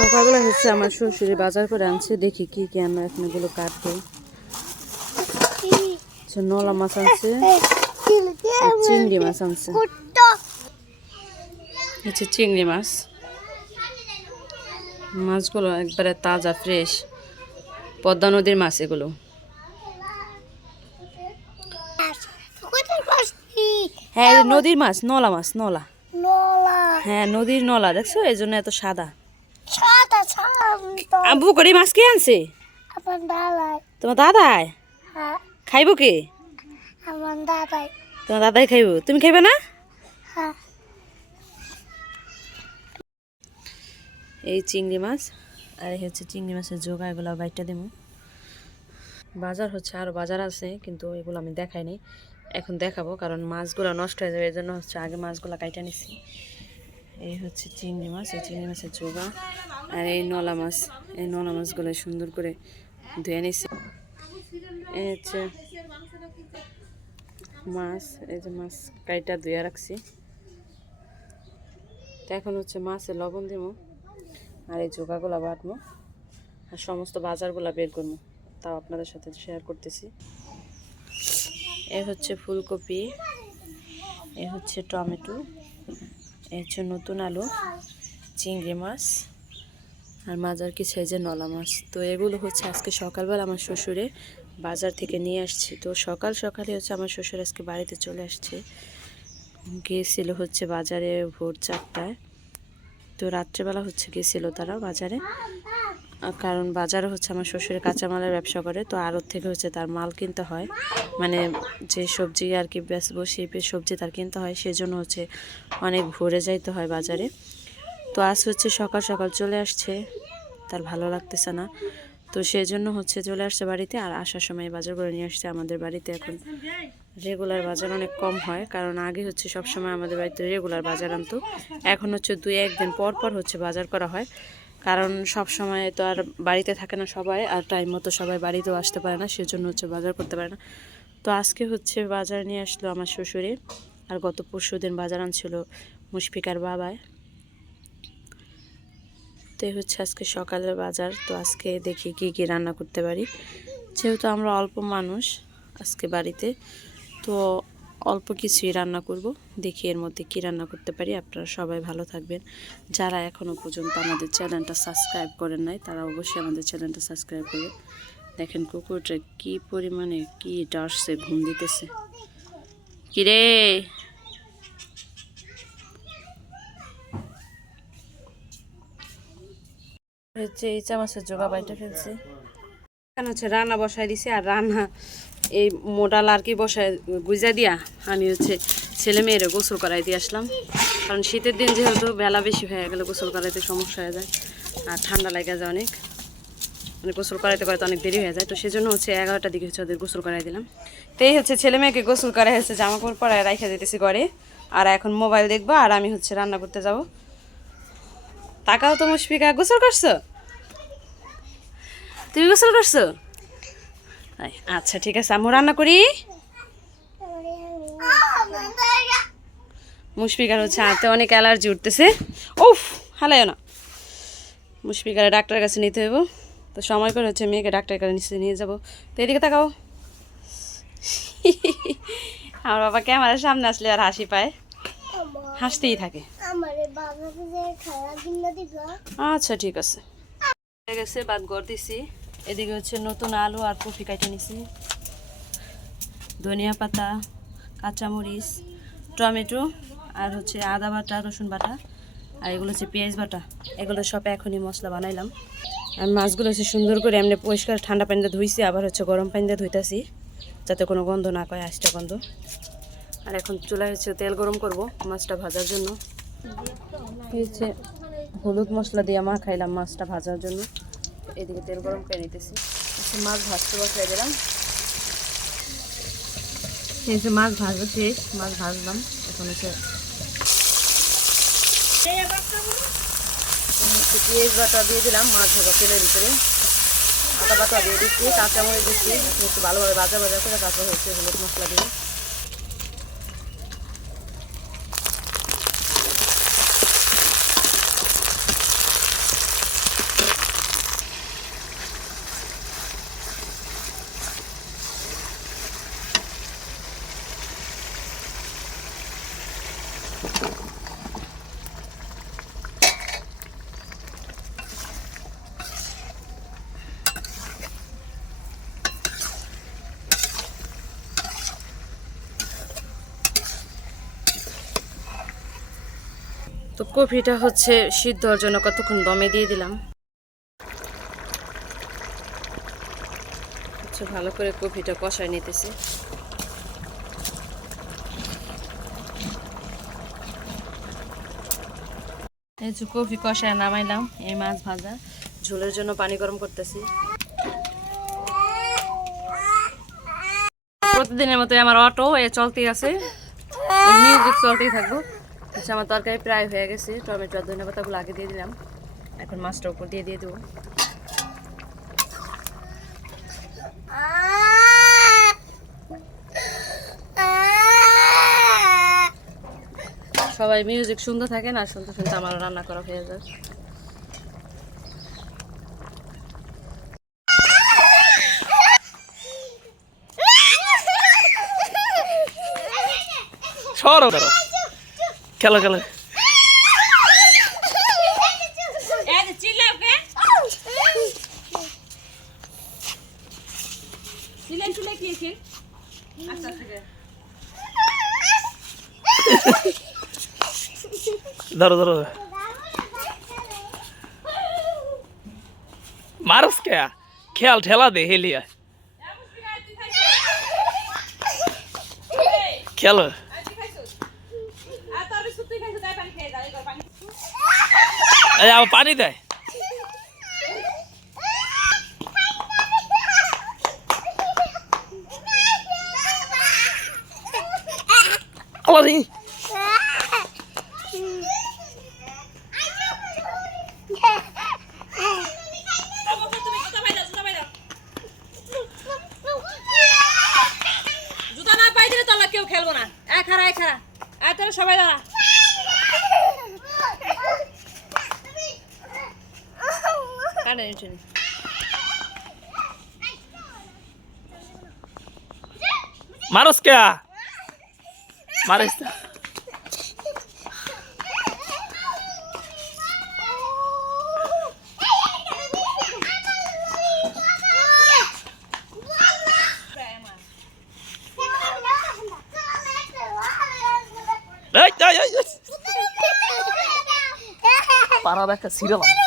সকালবেলা হচ্ছে আমার শ্বশুরে বাজার করে আনছে, দেখি কি কি আমরা এখন এগুলো কাটবো। নলা মাছ আনছে, চিংড়ি মাছ আনছে, হচ্ছে চিংড়ি মাছ। মাছগুলো একবারে তাজা ফ্রেশ, পদ্মা নদীর মাছ এগুলো। হ্যাঁ নদীর মাছ, নলা মাছ, নলা। হ্যাঁ নদীর নলা, দেখছো এই জন্য এত সাদা। আব্বু করে মাছ কে আনছে? তোমার দাদাই খাইব কে? তোমার দাদাই খাইব, তুমি খাইবে না? এই চিংড়ি মাছ আর এই হচ্ছে চিংড়ি মাছের জোগা, এগুলো বাইটটা দেবো। বাজার হচ্ছে আরও বাজার আছে, কিন্তু এগুলো আমি দেখাইনি, এখন দেখাবো কারণ মাছগুলো নষ্ট হয়ে যাবে, এই জন্য হচ্ছে আগে মাছগুলো কাইটা নিচ্ছি। এই হচ্ছে চিংড়ি মাছ, এই চিংড়ি মাছের জোগা আর এই নলা মাছ, এই নলা মাছগুলো সুন্দর করে ধুয়ে নিচ্ছি। এই হচ্ছে মাছ, এই যে মাছ কাইটা ধুয়ে রাখছি। তো এখন হচ্ছে মাছে লবণ দেবো আর এই জোগাগুলো বাটবো আর সমস্ত বাজারগুলো বের করবো, তাও আপনাদের সাথে শেয়ার করতেছি। এ হচ্ছে ফুলকপি, এ হচ্ছে টমেটো, এ হচ্ছে নতুন আলু, চিংড়ি মাছ আর মাজার কি সাইজে নলা মাছ। তো এগুলো হচ্ছে আজকে সকালবেলা আমার শ্বশুরে বাজার থেকে নিয়ে আসছি। তো সকাল সকালে হচ্ছে আমার শ্বশুর আজকে বাড়িতে চলে আসছে, গিয়েছিল হচ্ছে বাজারে ভোর 4টায়। তো রাত্রেবেলা হচ্ছে গিয়েছিল তারা বাজারে, কারণ বাজারে হচ্ছে আমার শ্বশুরের কাঁচামালের ব্যবসা করে, তো আড়ত থেকে হচ্ছে তার মাল কিনতে হয়, মানে যে সবজি আর কি বেচবো সেই সবজি তার কিনতে হয়, সেজন্য হচ্ছে অনেক ভোরে যাইতে হয় বাজারে। তো আজ হচ্ছে সকাল সকাল চলে আসছে, তার ভালো লাগতেছে না, তো সেই জন্য হচ্ছে চলে আসছে বাড়িতে। আর আসার সময় বাজার করে নিয়ে আসছে। আমাদের বাড়িতে এখন রেগুলার বাজার অনেক কম হয়, কারণ আগে হচ্ছে সব সময় আমাদের বাড়িতে রেগুলার বাজার আনতো, এখন হচ্ছে 2-1 দিন পর পর হচ্ছে বাজার করা হয়, কারণ সব সময় তো আর বাড়িতে থাকে না সবাই, আর টাইম মতো সবাই বাড়িতেও আসতে পারে না, সেজন্য হচ্ছে বাজার করতে পারে না। তো আজকে হচ্ছে বাজার নিয়ে আসলো আমার শ্বশুরে, আর গত পরশুদিন বাজার আনছিল মুশফিকার বাবায়। তো হচ্ছে আজকে সকালের বাজার। তো আজকে দেখি কি কি রান্না করতে পারি, যেহেতু আমরা অল্প মানুষ আজকে বাড়িতে, তো অল্প কিছুই রান্না করব, দেখি এর মধ্যে কি রান্না করতে পারি। আপনারা সবাই ভালো থাকবেন। যারা এখনও পর্যন্ত আমাদের চ্যানেলটা সাবস্ক্রাইব করেন নাই, তারা অবশ্যই আমাদের চ্যানেলটা সাবস্ক্রাইব করবে। দেখেন কুকুরটা কি পরিমাণে কি ডাসছে, ঘুম দিতেছে। কিরে হচ্ছে এই চামচের জোগা বাইটা ফেলছে। এখানে হচ্ছে রান্না বসাই দিছে, আর রান্না এই মোডাল আর কি বসায় গুজা দিয়া আমি হচ্ছে ছেলে মেয়েরে গোসল করাই দিয়ে আসলাম, কারণ শীতের দিন যেহেতু বেলা বেশি হয়ে গেলে গোসল করাইতে সমস্যা হয়ে যায় আর ঠান্ডা লেগে যায় অনেক, মানে গোসল করাইতে করাইতে অনেক দেরি হয়ে যায়। তো সেজন্য হচ্ছে 11টার দিকে হচ্ছে ওদের গোসল করাই দিলাম। তো এই হচ্ছে ছেলে মেয়েকে গোসল করা হচ্ছে, জামা কাপড় পরায় রাখা দিতেছি ঘরে, আর এখন মোবাইল দেখবো আর আমি হচ্ছে রান্না করতে যাব। তাকাও তো মুশফিকা, গোসল করছো? তুমি গোসল করছো? আচ্ছা ঠিক আছে, আমি রান্না করি। মুশফিকার হচ্ছে হাতে অনেক অ্যালার্জি উঠতেছে, উফ হালাইও না। মুশফিকারে ডাক্তারের কাছে নিতে হইব, তো সময় করে হচ্ছে মেয়েকে ডাক্তারের কাছে নিয়ে যাবো। তো এদিকে তাকাও। আমার বাবা ক্যামেরার সামনে আসলে আর হাসি পায়, হাসতেই থাকে। আচ্ছা ঠিক আছে, হয়ে গেছে, ভাত গড় দিছি। এদিকে হচ্ছে নতুন আলু আর কফি কাটে নিছি, ধনিয়া পাতা, কাঁচামরিচ, টমেটো আর হচ্ছে আদা বাটা, রসুন বাটা, আর এগুলো হচ্ছে পেঁয়াজ বাটা। এগুলো সব এখনই মশলা বানাইলাম। আর মাছগুলো হচ্ছে সুন্দর করে এমনি পরিষ্কার ঠান্ডা পানিতে ধুইছি, আবার হচ্ছে গরম পানিতে ধুইতেছি, যাতে কোনো গন্ধ না পায়, আঁশটা গন্ধ। আর এখন চুলায় হচ্ছে তেল গরম করব মাছটা ভাজার জন্য। হচ্ছে হলুদ মশলা দিয়ে খাইলাম মাছটা ভাজার জন্য। এদিকে তেল গরম করে নিতেছি, মাছ ভাজতে বসাই দিলাম। এই যে মাছ ভাজা শেষ, মাছ ভাজলাম, এখন হচ্ছে পেঁয়াজ বাটা দিয়ে দিলাম মাছ ভাজা তেলের ভিতরে, আদা বাটা দিয়ে দিচ্ছি, কাঁচামরিচ দিচ্ছি, একটু ভালোভাবে ভাজা ভাজা করে তারপর হচ্ছে হলুদ মশলা দিয়ে তো কপিটা হচ্ছে সিদ্ধ হওয়ার জন্য কতক্ষণ দমে দিয়ে দিলাম। আচ্ছা, ভালো করে কপিটা কষায় নিতেছি। এই যে কফি কষায় নামাইলাম, এই মাছ ভাজা ঝোলের জন্য পানি গরম করতেছি। প্রতিদিনের মতো আমার অটো চলতেই আছে, মিউজিক চলতেই থাকবো। আচ্ছা, আমার তরকারি প্রায় হয়ে গেছে, টমেটো আর ধনে পাতাগুলো আগে দিয়ে দিলাম, এখন মাছটা উপর দিয়ে দেবো। সবাই মিউজিক শুনতে থাকেন আর শুনতে শুনতে আমার রান্না করা হয়ে যায়। খেলো খেলো ধরো ধরো মারস কে খেয়াল ঠেলা দে হেলিয়া খেলো পানি দেয় জুতা না পাই দিলে তোলা কেউ খেলবো না। সবাই দাঁড়া। মারস কে মারিস পাড়া দেখা সিরিয়াল